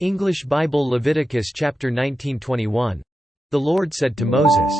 English Bible Leviticus chapter 19:21. The Lord said to Moses,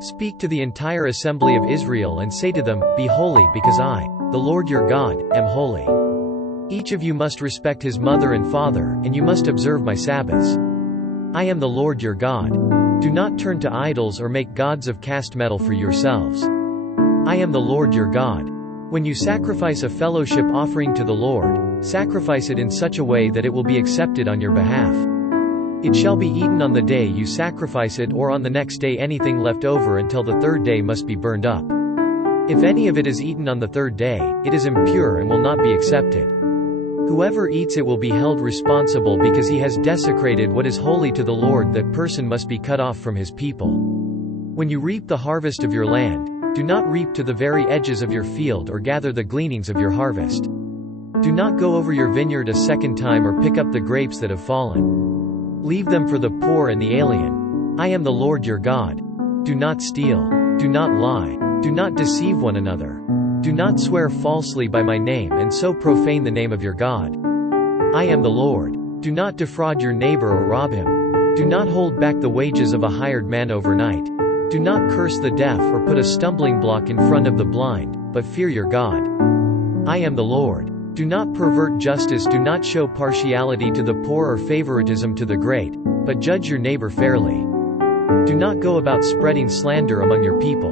"Speak to the entire assembly of Israel and say to them, Be holy because I, the Lord your God, am holy. Each of you must respect his mother and father, and you must observe my Sabbaths. I am the Lord your God. Do not turn to idols or make gods of cast metal for yourselves. I am the Lord your God. When you sacrifice a fellowship offering to the Lord, sacrifice it in such a way that it will be accepted on your behalf. It shall be eaten on the day you sacrifice it or on the next day. Anything left over until the third day must be burned up. If any of it is eaten on the third day, it is impure and will not be accepted. Whoever eats it will be held responsible because he has desecrated what is holy to the Lord. That person must be cut off from his people. When you reap the harvest of your land, do not reap to the very edges of your field or gather the gleanings of your harvest. Do not go over your vineyard a second time or pick up the grapes that have fallen. Leave them for the poor and the alien. I am the Lord your God. Do not steal. Do not lie. Do not deceive one another. Do not swear falsely by my name and so profane the name of your God. I am the Lord. Do not defraud your neighbor or rob him. Do not hold back the wages of a hired man overnight. Do not curse the deaf or put a stumbling block in front of the blind, but fear your God. I am the Lord. Do not pervert justice. Do not show partiality to the poor or favoritism to the great, but judge your neighbor fairly. Do not go about spreading slander among your people.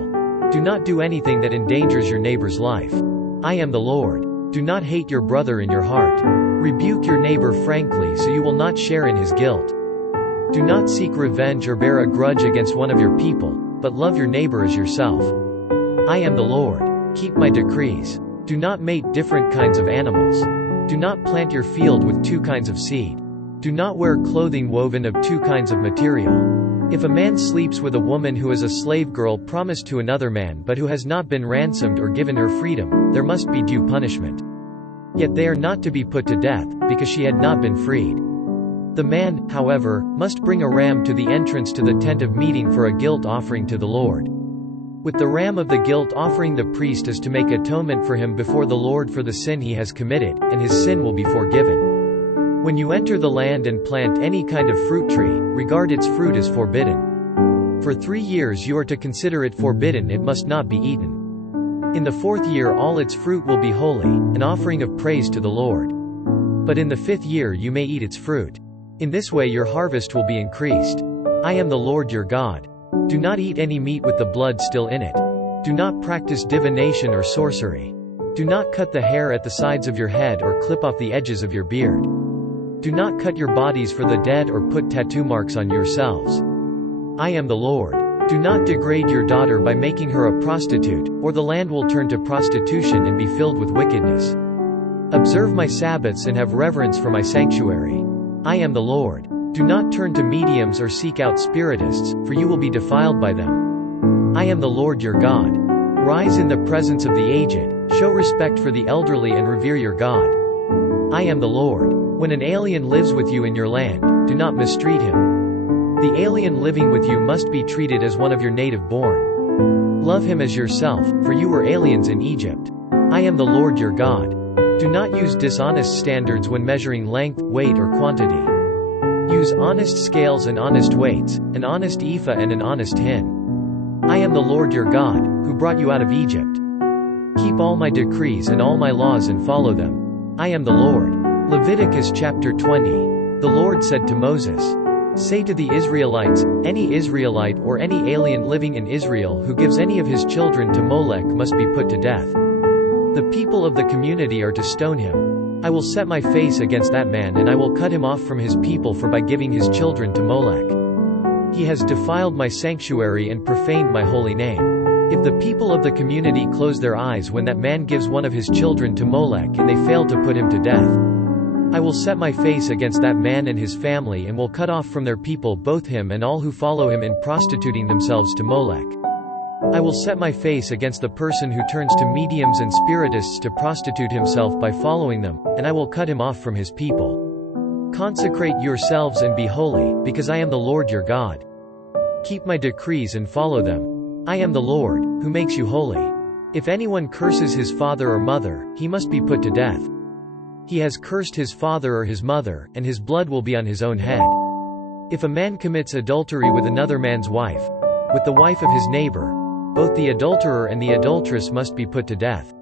Do not do anything that endangers your neighbor's life. I am the Lord. Do not hate your brother in your heart. Rebuke your neighbor frankly so you will not share in his guilt. Do not seek revenge or bear a grudge against one of your people, but love your neighbor as yourself. I am the Lord. Keep my decrees. Do not mate different kinds of animals. Do not plant your field with two kinds of seed. Do not wear clothing woven of two kinds of material. If a man sleeps with a woman who is a slave girl promised to another man but who has not been ransomed or given her freedom, there must be due punishment. Yet they are not to be put to death, because she had not been freed. The man, however, must bring a ram to the entrance to the tent of meeting for a guilt offering to the Lord. With the ram of the guilt offering the priest is to make atonement for him before the Lord for the sin he has committed, and his sin will be forgiven. When you enter the land and plant any kind of fruit tree, regard its fruit as forbidden. For 3 years you are to consider it forbidden, it must not be eaten. In the 4th year all its fruit will be holy, an offering of praise to the Lord. But in the 5th year you may eat its fruit. In this way your harvest will be increased. I am the Lord your God. Do not eat any meat with the blood still in it. Do not practice divination or sorcery. Do not cut the hair at the sides of your head or clip off the edges of your beard. Do not cut your bodies for the dead or put tattoo marks on yourselves. I am the Lord. Do not degrade your daughter by making her a prostitute, or the land will turn to prostitution and be filled with wickedness. Observe my Sabbaths and have reverence for my sanctuary. I am the Lord. Do not turn to mediums or seek out spiritists, for you will be defiled by them. I am the Lord your God. Rise in the presence of the aged, show respect for the elderly and revere your God. I am the Lord. When an alien lives with you in your land, do not mistreat him. The alien living with you must be treated as one of your native born. Love him as yourself, for you were aliens in Egypt. I am the Lord your God. Do not use dishonest standards when measuring length, weight or quantity. Use honest scales and honest weights, an honest ephah and an honest hin. I am the Lord your God, who brought you out of Egypt. Keep all my decrees and all my laws and follow them. I am the Lord. Leviticus chapter 20. The Lord said to Moses, Say to the Israelites, any Israelite or any alien living in Israel who gives any of his children to Molech must be put to death. The people of the community are to stone him. I will set my face against that man and I will cut him off from his people for by giving his children to Molech. He has defiled my sanctuary and profaned my holy name. If the people of the community close their eyes when that man gives one of his children to Molech and they fail to put him to death, I will set my face against that man and his family and will cut off from their people both him and all who follow him in prostituting themselves to Molech. I will set my face against the person who turns to mediums and spiritists to prostitute himself by following them, and I will cut him off from his people. Consecrate yourselves and be holy, because I am the Lord your God. Keep my decrees and follow them. I am the Lord, who makes you holy. If anyone curses his father or mother, he must be put to death. he has cursed his father or his mother, and his blood will be on his own head. If a man commits adultery with another man's wife, with the wife of his neighbor, both the adulterer and the adulteress must be put to death.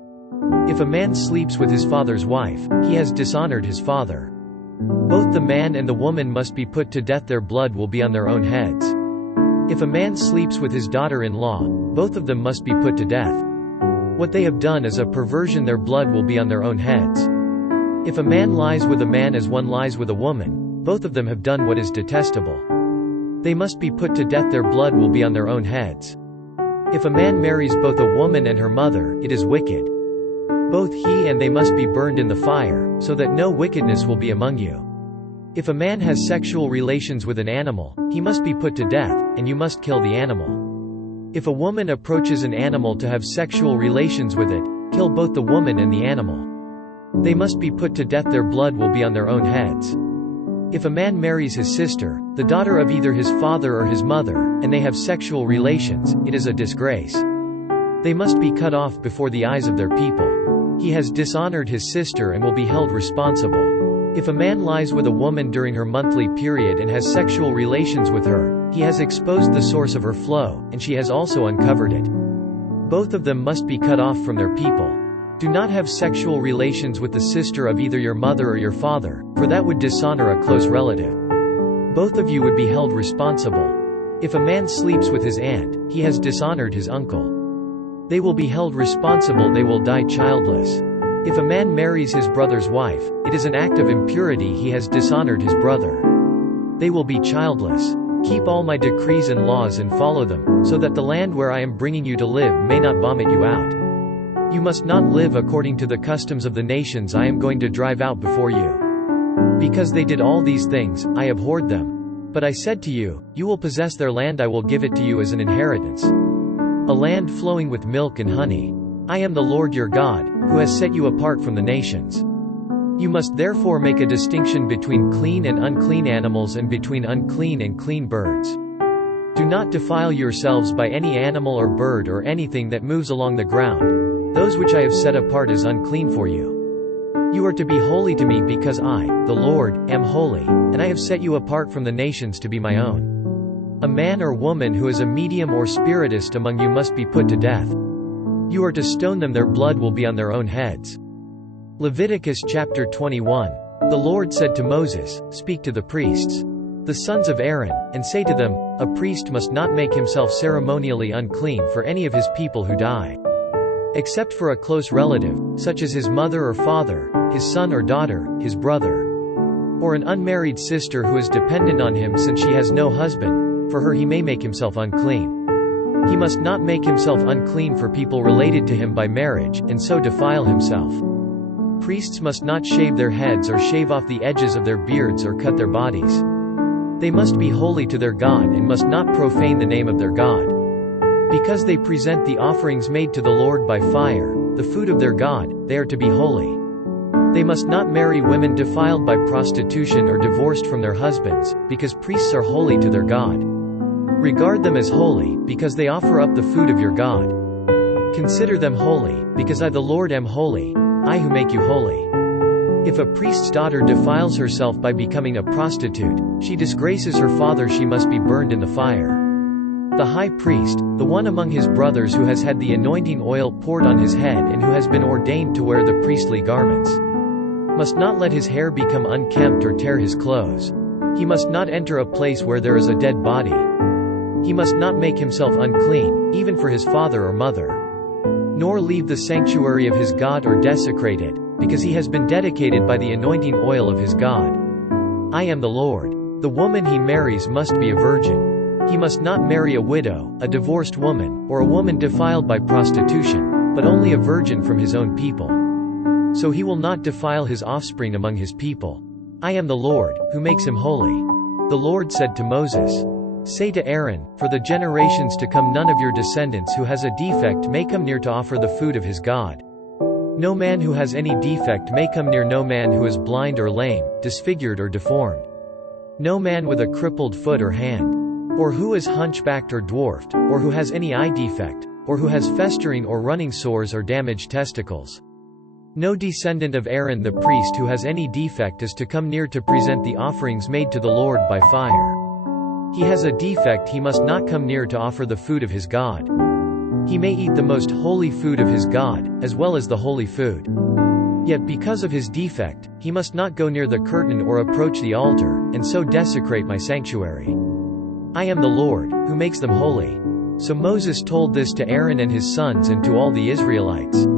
If a man sleeps with his father's wife, he has dishonored his father. Both the man and the woman must be put to death, their blood will be on their own heads. If a man sleeps with his daughter-in-law, both of them must be put to death. What they have done is a perversion, their blood will be on their own heads. If a man lies with a man as one lies with a woman, both of them have done what is detestable. They must be put to death, their blood will be on their own heads. If a man marries both a woman and her mother, it is wicked. Both he and they must be burned in the fire, so that no wickedness will be among you. If a man has sexual relations with an animal, he must be put to death, and you must kill the animal. If a woman approaches an animal to have sexual relations with it, kill both the woman and the animal. They must be put to death, their blood will be on their own heads. If a man marries his sister, the daughter of either his father or his mother, and they have sexual relations, it is a disgrace. They must be cut off before the eyes of their people. He has dishonored his sister and will be held responsible. If a man lies with a woman during her monthly period and has sexual relations with her, he has exposed the source of her flow, and she has also uncovered it. Both of them must be cut off from their people. Do not have sexual relations with the sister of either your mother or your father, for that would dishonor a close relative. Both of you would be held responsible. If a man sleeps with his aunt, he has dishonored his uncle. They will be held responsible, they will die childless. If a man marries his brother's wife, it is an act of impurity, he has dishonored his brother. They will be childless. Keep all my decrees and laws and follow them, so that the land where I am bringing you to live may not vomit you out. You must not live according to the customs of the nations I am going to drive out before you. Because they did all these things, I abhorred them. But I said to you, you will possess their land, I will give it to you as an inheritance. A land flowing with milk and honey. I am the Lord your God, who has set you apart from the nations. You must therefore make a distinction between clean and unclean animals and between unclean and clean birds. Do not defile yourselves by any animal or bird or anything that moves along the ground, those which I have set apart as unclean for you. You are to be holy to me because I, the Lord, am holy, and I have set you apart from the nations to be my own. A man or woman who is a medium or spiritist among you must be put to death. You are to stone them, their blood will be on their own heads. Leviticus chapter 21. The Lord said to Moses, Speak to the priests, the sons of Aaron, and say to them, A priest must not make himself ceremonially unclean for any of his people who die, except for a close relative, such as his mother or father, his son or daughter, his brother, or an unmarried sister who is dependent on him since she has no husband. For her he may make himself unclean. He must not make himself unclean for people related to him by marriage, and so defile himself. Priests must not shave their heads or shave off the edges of their beards or cut their bodies. They must be holy to their God and must not profane the name of their God. Because they present the offerings made to the Lord by fire, the food of their God, they are to be holy. They must not marry women defiled by prostitution or divorced from their husbands, because priests are holy to their God. Regard them as holy, because they offer up the food of your God. Consider them holy, because I the Lord am holy, I who make you holy. If a priest's daughter defiles herself by becoming a prostitute, she disgraces her father, she must be burned in the fire. The high priest, the one among his brothers who has had the anointing oil poured on his head and who has been ordained to wear the priestly garments, must not let his hair become unkempt or tear his clothes. He must not enter a place where there is a dead body. He must not make himself unclean, even for his father or mother, nor leave the sanctuary of his God or desecrate it, because he has been dedicated by the anointing oil of his God. I am the Lord. The woman he marries must be a virgin. He must not marry a widow, a divorced woman, or a woman defiled by prostitution, but only a virgin from his own people. So he will not defile his offspring among his people. I am the Lord, who makes him holy. The Lord said to Moses, Say to Aaron, for the generations to come none of your descendants who has a defect may come near to offer the food of his God. No man who has any defect may come near, no man who is blind or lame, disfigured or deformed, no man with a crippled foot or hand, or who is hunchbacked or dwarfed, or who has any eye defect, or who has festering or running sores or damaged testicles. No descendant of Aaron the priest who has any defect is to come near to present the offerings made to the Lord by fire. He has a defect, he must not come near to offer the food of his God. He may eat the most holy food of his God, as well as the holy food. Yet because of his defect, he must not go near the curtain or approach the altar, and so desecrate my sanctuary. I am the Lord, who makes them holy. So Moses told this to Aaron and his sons and to all the Israelites.